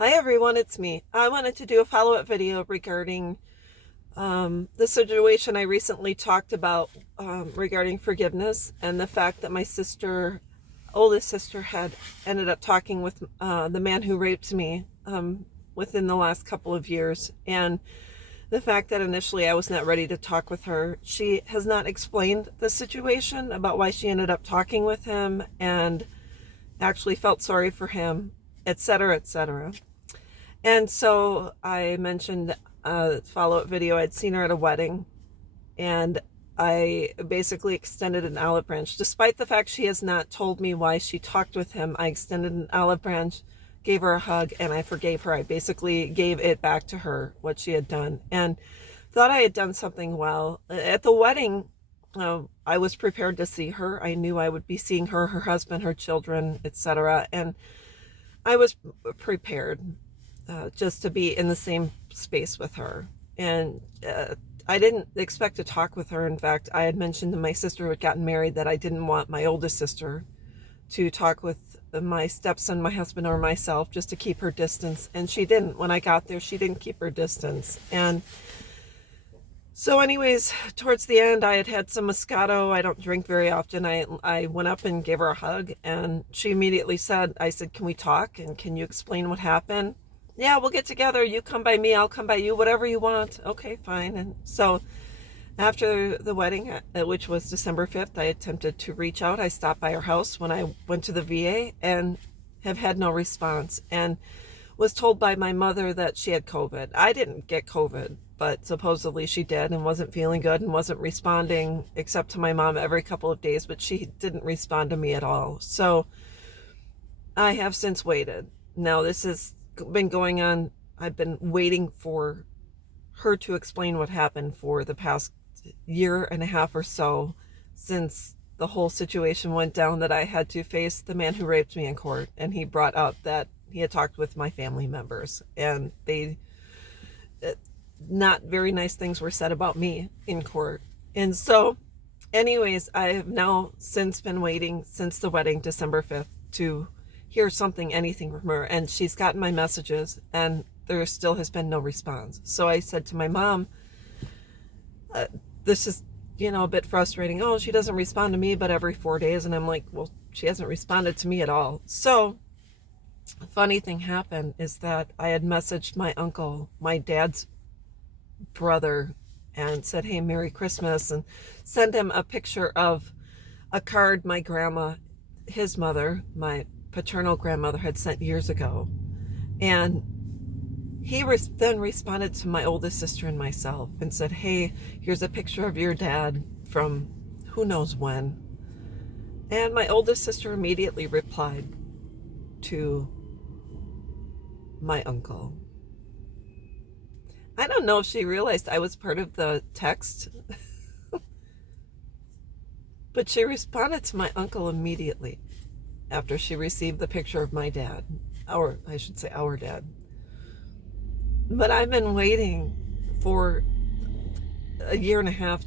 Hi everyone, it's me. I wanted to do a follow-up video regarding the situation I recently talked about regarding forgiveness and the fact that my oldest sister, had ended up talking with the man who raped me within the last couple of years. And the fact that initially I was not ready to talk with her. She has not explained the situation about why she ended up talking with him and actually felt sorry for him, etc., etc. And so I mentioned a follow-up video. I'd seen her at a wedding, and I basically extended an olive branch. Despite the fact she has not told me why she talked with him, I extended an olive branch, gave her a hug, and I forgave her. I basically gave it back to her, what she had done, and thought I had done something well. At the wedding, I was prepared to see her. I knew I would be seeing her, her husband, her children, etc. And I was prepared just to be in the same space with her. And I didn't expect to talk with her. In fact, I had mentioned to my sister who had gotten married that I didn't want my oldest sister to talk with my stepson, my husband, or myself, just to keep her distance. And she didn't. When I got there, she didn't keep her distance. And so anyways, towards the end, I had had some Moscato. I don't drink very often. I went up and gave her a hug, and she immediately said, I said, can we talk? And can you explain what happened? Yeah, we'll get together. You come by me, I'll come by you, whatever you want. Okay, fine. And so after the wedding, which was December 5th, I attempted to reach out. I stopped by her house when I went to the VA and have had no response, and was told by my mother that she had COVID. I didn't get COVID, but supposedly she did, and wasn't feeling good and wasn't responding except to my mom every couple of days, but she didn't respond to me at all. So I have since waited. Now this has been going on. I've been waiting for her to explain what happened for the past year and a half or so, since the whole situation went down, that I had to face the man who raped me in court. And he brought up that he had talked with my family members, and they not very nice things were said about me in court. And so anyways, I have now since been waiting since the wedding, December 5th, to hear something, anything from her. And she's gotten my messages, and there still has been no response. So I said to my mom, this is, a bit frustrating. Oh, she doesn't respond to me but every 4 days. And I'm like, well, she hasn't responded to me at all. So a funny thing happened is that I had messaged my uncle, my dad's brother, and said, hey, Merry Christmas, and sent him a picture of a card my grandma, his mother, my paternal grandmother, had sent years ago. And he then responded to my oldest sister and myself and said, hey, here's a picture of your dad from who knows when. And my oldest sister immediately replied to my uncle. I don't know if she realized I was part of the text, but she responded to my uncle immediately after she received the picture of my dad, I should say our dad. But I've been waiting for a year and a half,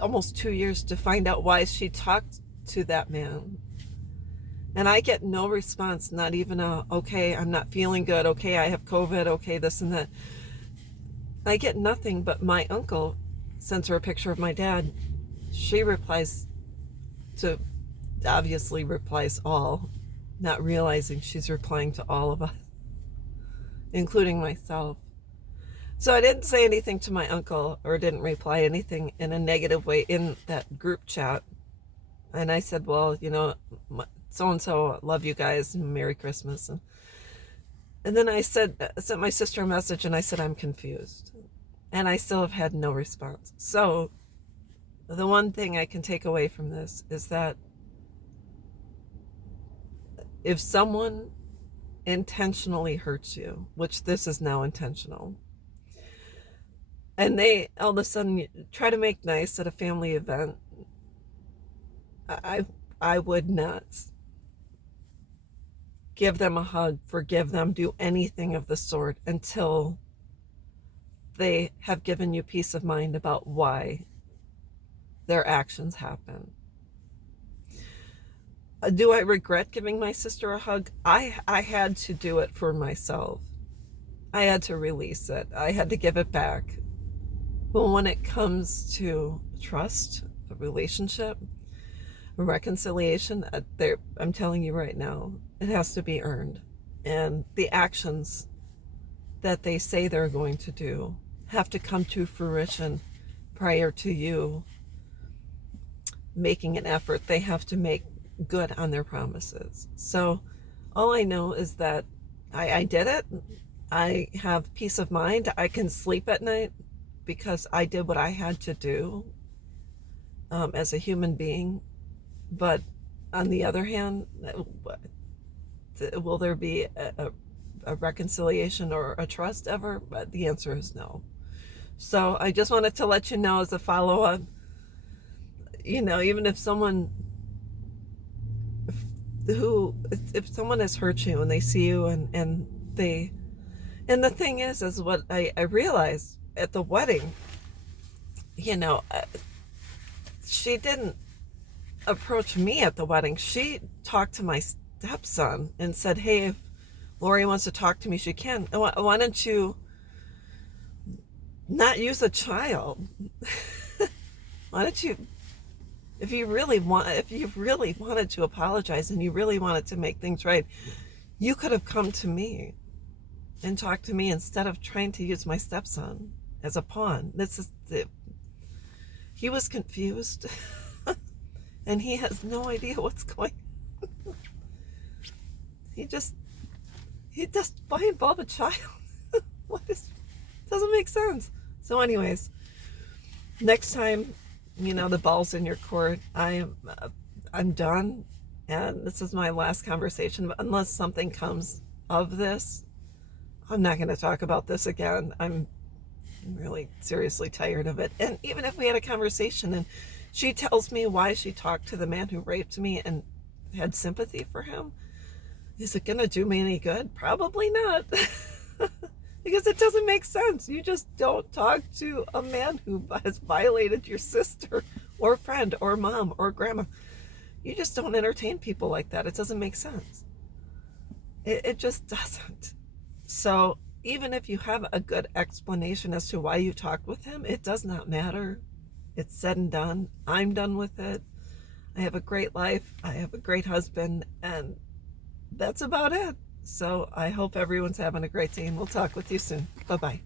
almost 2 years, to find out why she talked to that man. And I get no response, not even a, okay, I'm not feeling good, okay, I have COVID, okay, this and that. I get nothing. But my uncle sends her a picture of my dad. She replies to, obviously replies all, not realizing she's replying to all of us, including myself. So I didn't say anything to my uncle, or didn't reply anything in a negative way in that group chat. And I said, well, so-and-so, love you guys, Merry Christmas. And then I sent my sister a message, and I said, I'm confused. And I still have had no response. So the one thing I can take away from this is that if someone intentionally hurts you, which this is now intentional, and they all of a sudden try to make nice at a family event, I would not give them a hug, forgive them, do anything of the sort until they have given you peace of mind about why their actions happen. Do I regret giving my sister a hug? I had to do it for myself. I had to release it. I had to give it back. But when it comes to trust, a relationship, a reconciliation, I'm telling you right now, it has to be earned. And the actions that they say they're going to do have to come to fruition prior to you making an effort. They have to make good on their promises. So all I know is that I did it. I have peace of mind. I can sleep at night because I did what I had to do as a human being. But on the other hand, will there be a reconciliation or a trust ever? But the answer is no. So I just wanted to let you know as a follow-up, even if someone if someone has hurt you and they see you and the thing is what I realized at the wedding, she didn't approach me at the wedding. She talked to my stepson and said, hey, if Lori wants to talk to me, she can. Why don't you not use a child? Why don't you, if you really wanted to apologize and you really wanted to make things right, you could have come to me and talked to me instead of trying to use my stepson as a pawn. He was confused and he has no idea what's going on. He just why involve a child? Doesn't make sense. So anyways, next time, the ball's in your court. I'm done, and this is my last conversation. But unless something comes of this, I'm not going to talk about this again. I'm really seriously tired of it. And even if we had a conversation and she tells me why she talked to the man who raped me and had sympathy for him, is it going to do me any good? Probably not. Because it doesn't make sense. You just don't talk to a man who has violated your sister or friend or mom or grandma. You just don't entertain people like that. It doesn't make sense. It just doesn't. So even if you have a good explanation as to why you talked with him, it does not matter. It's said and done. I'm done with it. I have a great life. I have a great husband, and that's about it. So I hope everyone's having a great day, and we'll talk with you soon. Bye-bye.